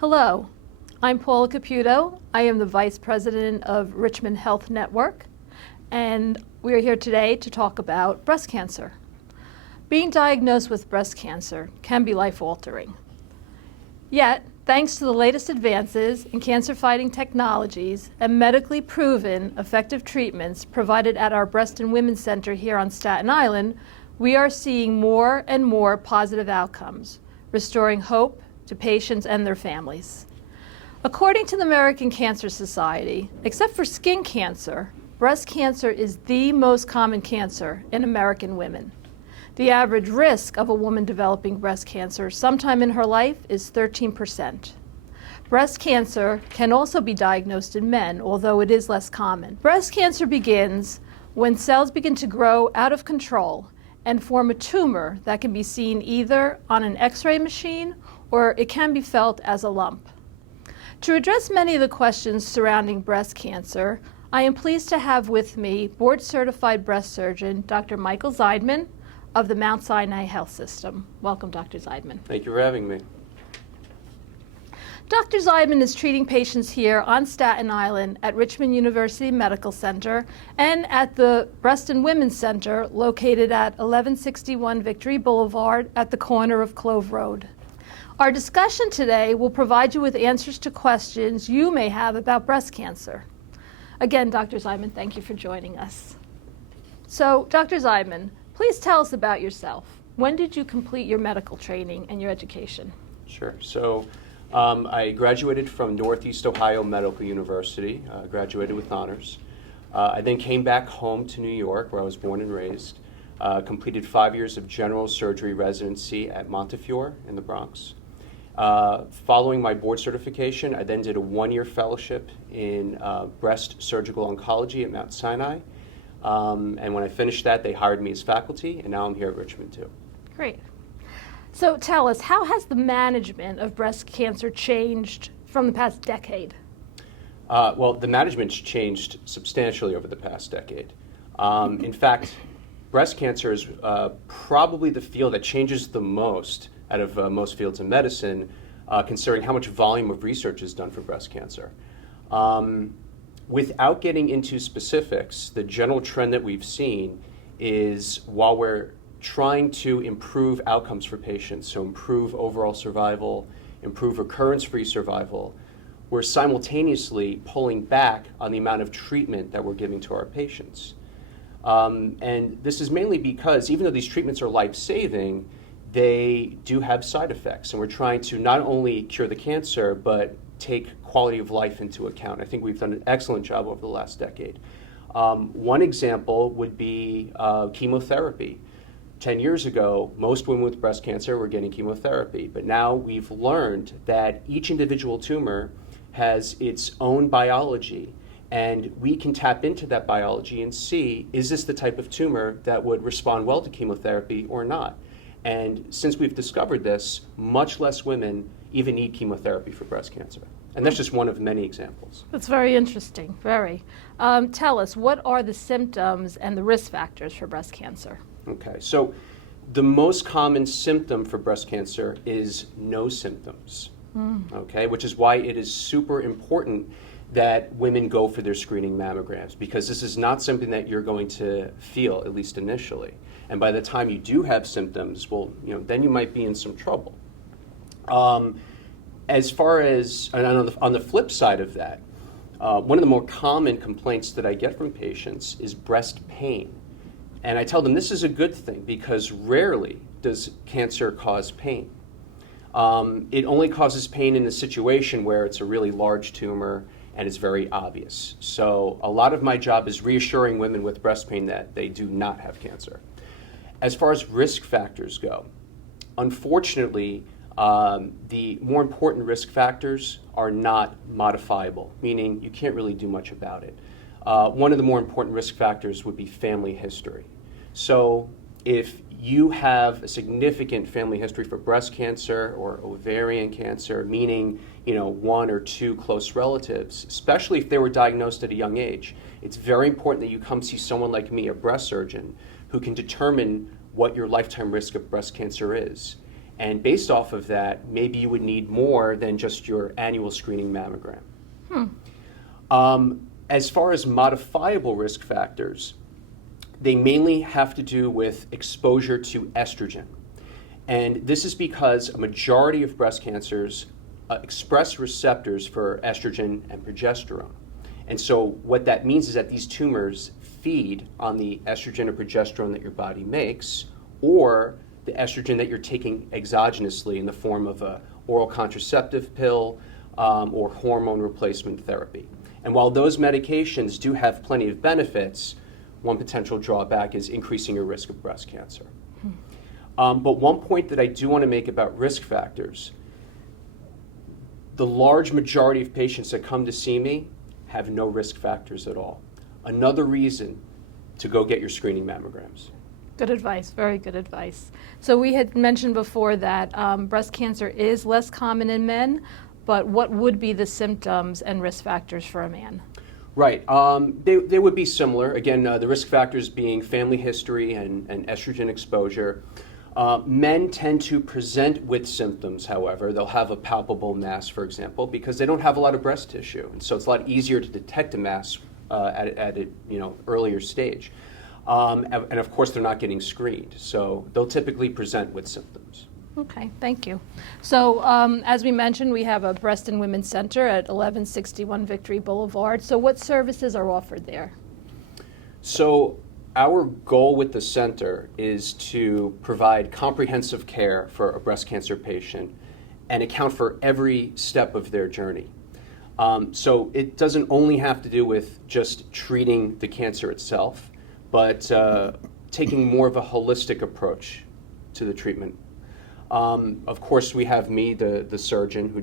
Hello, I'm Paula Caputo. I am the Vice President of Richmond Health Network, and we are here today to talk about breast cancer. Being diagnosed with breast cancer can be life-altering. Yet, thanks to the latest advances in cancer-fighting technologies and medically proven effective treatments provided at our Breast and Women's Center here on Staten Island, we are seeing more and more positive outcomes, restoring hope to patients and their families. According to the American Cancer Society, except for skin cancer, breast cancer is the most common cancer in American women. The average risk of a woman developing breast cancer sometime in her life is 13%. Breast cancer can also be diagnosed in men, although it is less common. Breast cancer begins when cells begin to grow out of control and form a tumor that can be seen either on an X-ray machine or it can be felt as a lump. To address many of the questions surrounding breast cancer, I am pleased to have with me board-certified breast surgeon Dr. Michael Zeidman of the Mount Sinai Health System. Welcome, Dr. Zeidman. Thank you for having me. Dr. Zeidman is treating patients here on Staten Island at Richmond University Medical Center and at the Breast and Women's Center located at 1161 Victory Boulevard at the corner of Clove Road. Our discussion today will provide you with answers to questions you may have about breast cancer. Again, Dr. Zeidman, thank you for joining us. So, Dr. Zeidman, please tell us about yourself. When did you complete your medical training and your education? Sure. So I graduated from Northeast Ohio Medical University, graduated with honors. I then came back home to New York, where I was born and raised, completed 5 years of general surgery residency at Montefiore in the Bronx. Following my board certification, I then did a 1-year fellowship in breast surgical oncology at Mount Sinai. And when I finished that, they hired me as faculty, and now I'm here at Richmond too. Great. So tell us, how has the management of breast cancer changed from the past decade? Well, the management's changed substantially over the past decade. In fact, breast cancer is probably the field that changes the most out of most fields in medicine, considering how much volume of research is done for breast cancer. Without getting into specifics, the general trend that we've seen is while we're trying to improve outcomes for patients, so improve overall survival, improve recurrence-free survival, we're simultaneously pulling back on the amount of treatment that we're giving to our patients. And this is mainly because even though these treatments are life-saving, they do have side effects, and we're trying to not only cure the cancer, but take quality of life into account. I think we've done an excellent job over the last decade. One example would be chemotherapy. 10 years ago, most women with breast cancer were getting chemotherapy, but now we've learned that each individual tumor has its own biology, and we can tap into that biology and see, is this the type of tumor that would respond well to chemotherapy or not? And since we've discovered this, much less women even need chemotherapy for breast cancer. And that's just one of many examples. That's very interesting, very. Tell us, what are the symptoms and the risk factors for breast cancer? Okay, so the most common symptom for breast cancer is no symptoms, okay, which is why it is super important that women go for their screening mammograms, because this is not something that you're going to feel, at least initially. And by the time you do have symptoms, well, then you might be in some trouble. As far as, and on the flip side of that, one of the more common complaints that I get from patients is breast pain. And I tell them this is a good thing because rarely does cancer cause pain. It only causes pain in a situation where it's a really large tumor and it's very obvious. So a lot of my job is reassuring women with breast pain that they do not have cancer. As far as risk factors go, unfortunately, the more important risk factors are not modifiable, meaning you can't really do much about it. One of the more important risk factors would be family history. So if you have a significant family history for breast cancer or ovarian cancer, meaning 1 or 2 close relatives, especially if they were diagnosed at a young age, it's very important that you come see someone like me, a breast surgeon, who can determine what your lifetime risk of breast cancer is. And based off of that, maybe you would need more than just your annual screening mammogram. As far as modifiable risk factors, they mainly have to do with exposure to estrogen. And this is because a majority of breast cancers express receptors for estrogen and progesterone. And so what that means is that these tumors feed on the estrogen or progesterone that your body makes, or the estrogen that you're taking exogenously in the form of an oral contraceptive pill or hormone replacement therapy. And while those medications do have plenty of benefits, one potential drawback is increasing your risk of breast cancer. But one point that I do want to make about risk factors, the large majority of patients that come to see me have no risk factors at all. Another reason to go get your screening mammograms. Good advice, very good advice. So we had mentioned before that breast cancer is less common in men, but what would be the symptoms and risk factors for a man? Right. They would be similar. Again, the risk factors being family history and estrogen exposure. Men tend to present with symptoms, however. They'll have a palpable mass, for example, because they don't have a lot of breast tissue. And so it's a lot easier to detect a mass at an earlier stage. And of course, they're not getting screened. So they'll typically present with symptoms. Okay, thank you. So as we mentioned, we have a Breast and Women's Center at 1161 Victory Boulevard. So what services are offered there? So our goal with the center is to provide comprehensive care for a breast cancer patient and account for every step of their journey. So it doesn't only have to do with just treating the cancer itself, but taking more of a holistic approach to the treatment. Of course, we have me, the surgeon, who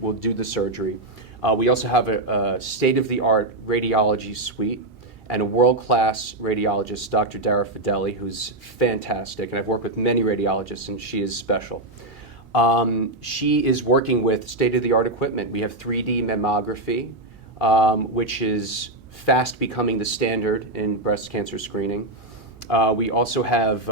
will do the surgery. We also have a state-of-the-art radiology suite and a world-class radiologist, Dr. Dara Fideli, who's fantastic, and I've worked with many radiologists, and she is special. She is working with state-of-the-art equipment. We have 3D mammography, which is fast becoming the standard in breast cancer screening. We also have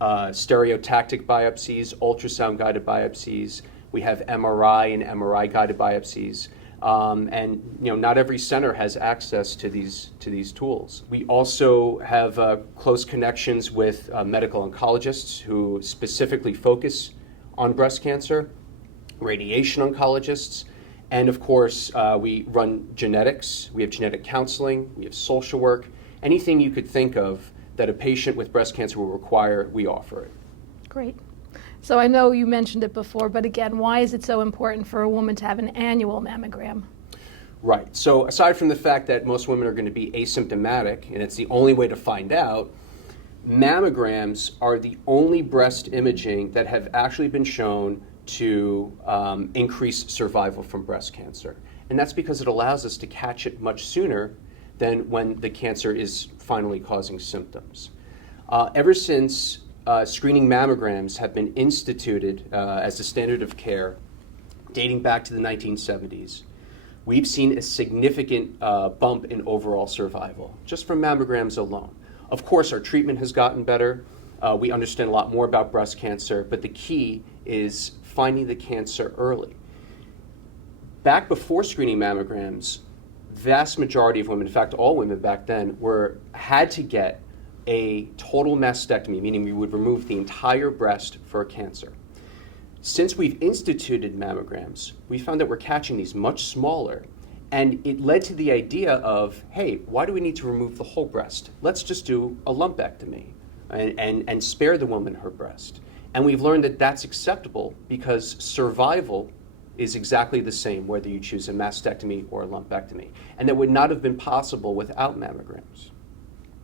stereotactic biopsies, ultrasound-guided biopsies. We have MRI and MRI-guided biopsies. And not every center has access to these tools. We also have close connections with medical oncologists who specifically focus on breast cancer, radiation oncologists, and of course we run genetics. We have genetic counseling. We have social work. Anything you could think of that a patient with breast cancer will require, we offer it. Great. So I know you mentioned it before, but again, why is it so important for a woman to have an annual mammogram? Right. So aside from the fact that most women are going to be asymptomatic, and it's the only way to find out, mammograms are the only breast imaging that have actually been shown to increase survival from breast cancer. And that's because it allows us to catch it much sooner than when the cancer is finally causing symptoms. Ever since screening mammograms have been instituted as the standard of care, dating back to the 1970s, we've seen a significant bump in overall survival, just from mammograms alone. Of course, our treatment has gotten better. We understand a lot more about breast cancer, but the key is finding the cancer early. Back before screening mammograms, vast majority of women, in fact all women back then, had to get a total mastectomy, meaning we would remove the entire breast for a cancer. Since we've instituted mammograms, we found that we're catching these much smaller, and it led to the idea of, hey, why do we need to remove the whole breast? Let's just do a lumpectomy and spare the woman her breast. And we've learned that that's acceptable because survival is exactly the same whether you choose a mastectomy or a lumpectomy. And that would not have been possible without mammograms.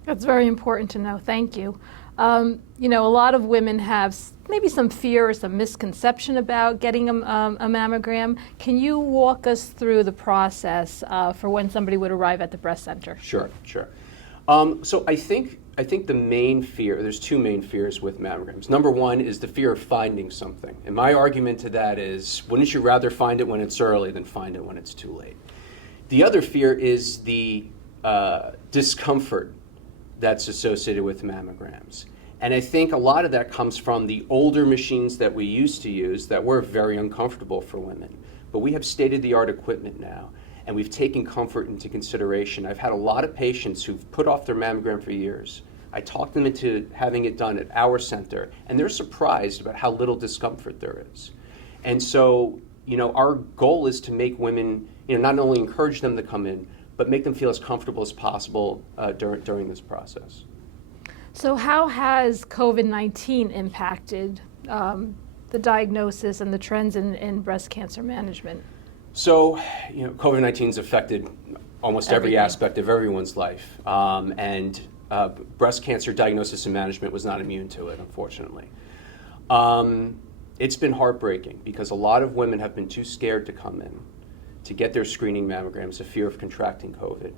That's very important to know. Thank you. A lot of women have maybe some fear or some misconception about getting a mammogram. Can you walk us through the process for when somebody would arrive at the breast center? Sure. So I think the main fear, there's two main fears with mammograms. Number one is the fear of finding something. And my argument to that is, wouldn't you rather find it when it's early than find it when it's too late? The other fear is the discomfort that's associated with mammograms. And I think a lot of that comes from the older machines that we used to use that were very uncomfortable for women. But we have state-of-the-art equipment now, and we've taken comfort into consideration. I've had a lot of patients who've put off their mammogram for years. I talked them into having it done at our center, and they're surprised about how little discomfort there is. And so, our goal is to make women, not only encourage them to come in, but make them feel as comfortable as possible during this process. So how has COVID-19 impacted the diagnosis and the trends in breast cancer management? So, COVID-19 has affected almost every Everything. aspect of everyone's life. And breast cancer diagnosis and management was not immune to it, unfortunately. It's been heartbreaking because a lot of women have been too scared to come in to get their screening mammograms, a fear of contracting COVID.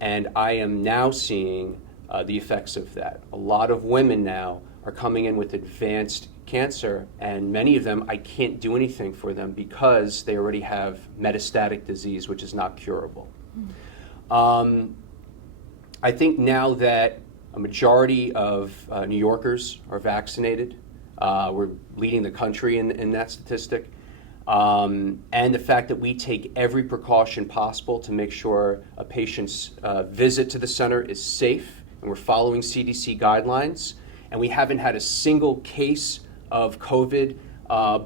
And I am now seeing the effects of that. A lot of women now are coming in with advanced cancer, and many of them, I can't do anything for them because they already have metastatic disease, which is not curable. I think now that a majority of New Yorkers are vaccinated, we're leading the country in that statistic, and the fact that we take every precaution possible to make sure a patient's visit to the center is safe, and we're following CDC guidelines, and we haven't had a single case of COVID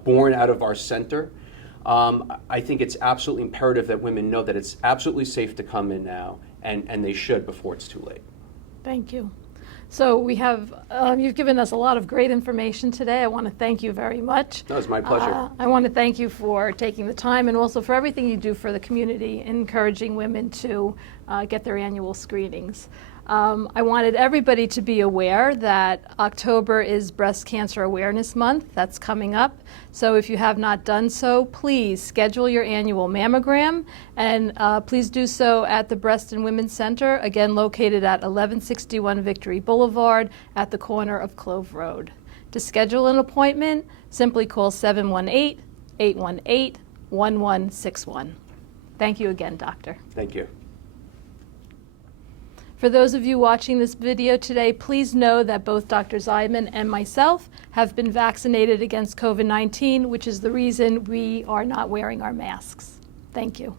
born out of our center. I think it's absolutely imperative that women know that it's absolutely safe to come in now, and they should before it's too late. Thank you. So we have, you've given us a lot of great information today. I want to thank you very much. No, it's my pleasure. I want to thank you for taking the time and also for everything you do for the community, encouraging women to get their annual screenings. I wanted everybody to be aware that October is Breast Cancer Awareness Month. That's coming up. So if you have not done so, please schedule your annual mammogram, and please do so at the Breast and Women's Center, again located at 1161 Victory Boulevard at the corner of Clove Road. To schedule an appointment, simply call 718-818-1161. Thank you again, Doctor. Thank you. For those of you watching this video today, please know that both Dr. Zeidman and myself have been vaccinated against COVID-19, which is the reason we are not wearing our masks. Thank you.